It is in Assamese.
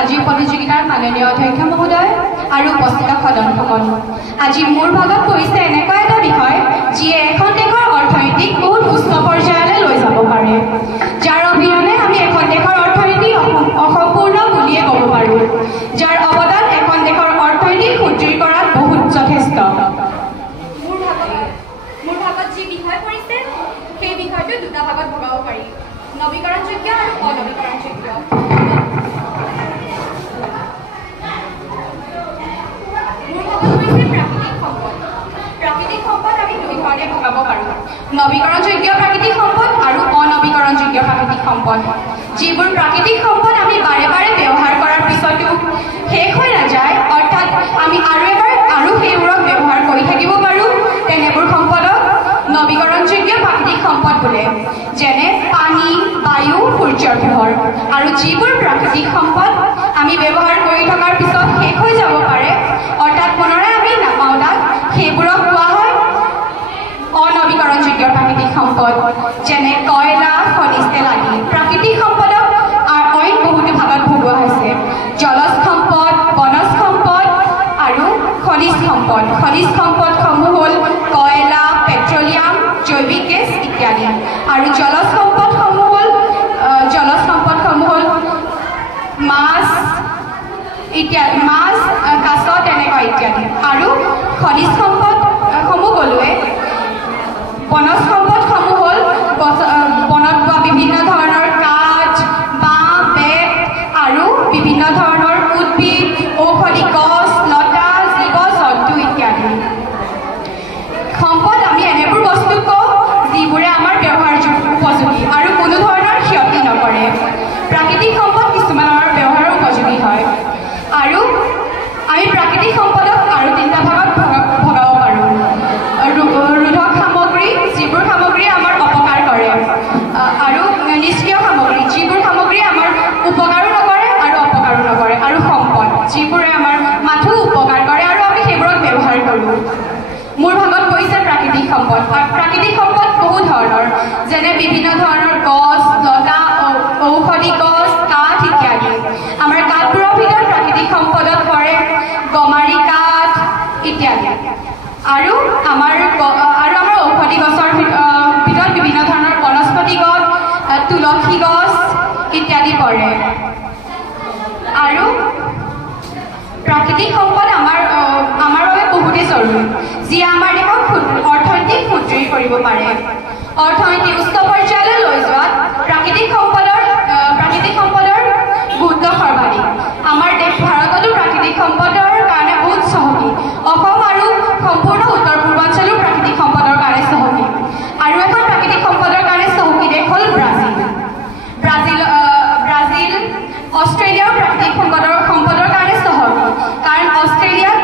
আজিৰ প্ৰতিযোগিতাৰ মাননীয় অধ্যক্ষ মহোদয় আৰু উপস্থিত সদনসকল, আজি মোৰ ভাগত পৰিছে এনেকুৱা এটা বিষয় যিয়ে এখন দেশৰ অৰ্থনীতিক বহুত উচ্চ পৰ্যায়লৈ লৈ যাব পাৰে, যাৰ অবিহনে আমি এখন দেশৰ অৰ্থনীতি অসম্পূৰ্ণ বুলিয়ে ক'ব পাৰোঁ, যাৰ অৱদান এখন দেশৰ অৰ্থনীতি সুদৃঢ় কৰাত বহুত যথেষ্ট। মোৰ ভাগত যি বিষয় পৰিছে সেই বিষয়টো দুটা ভাগত ভগাব পাৰি, নৱীকৰণযোগ্য আৰু অনৱীকৰণযোগ্য। প্ৰাকৃতিক সম্পদ আমি দুই ধৰণে ভগাব পাৰোঁ, নৱীকৰণযোগ্য প্ৰাকৃতিক সম্পদ আৰু অনৱীকৰণযোগ্য প্ৰাকৃতিক সম্পদ। যিবোৰ প্ৰাকৃতিক সম্পদ আমি বাৰে বাৰে ব্যৱহাৰ কৰাৰ পিছতো শেষ হৈ নাযায়, অৰ্থাৎ আমি আৰু এবাৰ আৰু সেইবোৰক ব্যৱহাৰ কৰি থাকিব পাৰোঁ, তেনেবোৰ সম্পদক নৱীকৰণযোগ্য প্ৰাকৃতিক সম্পদ বোলে, যেনে পানী, বায়ু, সূৰ্যৰ পোহৰ। আৰু যিবোৰ প্ৰাকৃতিক সম্পদ আমি ব্যৱহাৰ কৰি থকাৰ পিছত শেষ হৈ যাব পাৰে, অৰ্থাৎ পুনৰাই আমি নাপাওঁ তাক, সেইবোৰক কোৱা হয় অনৱীকৰণযোগ্য প্ৰাকৃতিক সম্পদ, যেনে কয়লা, খনিজ তেল আদি। প্ৰাকৃতিক সম্পদক অইন বহুতো ভাগত ভগোৱা হৈছে, জলজ সম্পদ, বনজ সম্পদ আৰু খনিজ সম্পদ। খনিজ সম্পদসমূহ হ'ল কয়লা, পেট্ৰলিয়াম, জৈৱিক গেছ ইত্যাদি। আৰু জলজ সম্পদসমূহ হ'ল মাছ ইত্যাদি, মাছ, কাছ তেনেকুৱা ইত্যাদি। আৰু খনিজ সম্পদসমূহ ক'লোৱে। বনজ সম্পদসমূহ হ'ল বনত পোৱা বিভিন্ন ধৰণৰ কাঠ, বাঁহ, বেত আৰু বিভিন্ন ধৰণৰ উদ্ভিদ, ঔষধি গছ, লতা, জীৱ জন্তু ইত্যাদি। সম্পদ আমি এনেবোৰ বস্তু কওঁ যিবোৰে আমাৰ ব্যৱহাৰ উপযোগী আৰু কোনো ধৰণৰ ক্ষতি নকৰে। প্ৰাকৃতিক সম্পদ কিছুমানৰ ব্যৱহাৰৰ উপযোগী হয়। আৰু আমি প্ৰাকৃতিক সম্পদক আৰু তিনিটা ভাগত ভগাব পাৰোঁ, ৰোধক সামগ্ৰী, যিবোৰ সামগ্ৰী আমাৰ অপকাৰ কৰে, আৰু নিষ্ক্ৰিয় সামগ্ৰী, যিবোৰ সামগ্ৰী আমাৰ উপকাৰো নকৰে আৰু অপকাৰো নকৰে, আৰু সম্পদ, যিবোৰে আমাৰ মাথো উপকাৰ কৰে আৰু আমি সেইবোৰক ব্যৱহাৰ কৰোঁ। মোৰ ভাগত পৰিছে প্ৰাকৃতিক সম্পদ। প্ৰাকৃতিক সম্পদ বহু ধৰণৰ, যেনে বিভিন্ন ধৰণৰ গছ, লতা, ঔষধি গছ, কাঠ ইত্যাদি। আমাৰ কাঠবোৰৰ ভিতৰত প্ৰাকৃতিক সম্পদত পৰে গমাৰি কাঠ ইত্যাদি। আৰু আমাৰ ঔষধি গছৰ ভিতৰত বিভিন্ন ধৰণৰ বনস্পতি গছ, তুলসী গছ ইত্যাদি পৰে। আৰু প্ৰাকৃতিক সম্পদ আমাৰ বাবে বহুতেই জৰুৰী, যিয়ে আমাৰ দেশক অৰ্থনৈতিক সুদৃঢ় কৰিব পাৰে। অৰ্থনীতি উচ্চ পৰ্যায়লৈ লৈ যোৱাত প্ৰাকৃতিক সম্পদৰ গুৰুত্ব সৰ্বাধিক। আমাৰ দেশ ভাৰততো প্ৰাকৃতিক সম্পদৰ কাৰণে বহুত চহকী। অসম আৰু সম্পূৰ্ণ উত্তৰ পূৰ্বাঞ্চলো প্ৰাকৃতিক সম্পদৰ কাৰণে চহকী। আৰু এখন প্ৰাকৃতিক সম্পদৰ কাৰণে চহকী দেশ হ'ল ব্ৰাজিল। অষ্ট্ৰেলিয়াও প্ৰাকৃতিক সম্পদৰ কাৰণে চহকী, কাৰণ অষ্ট্ৰেলিয়াত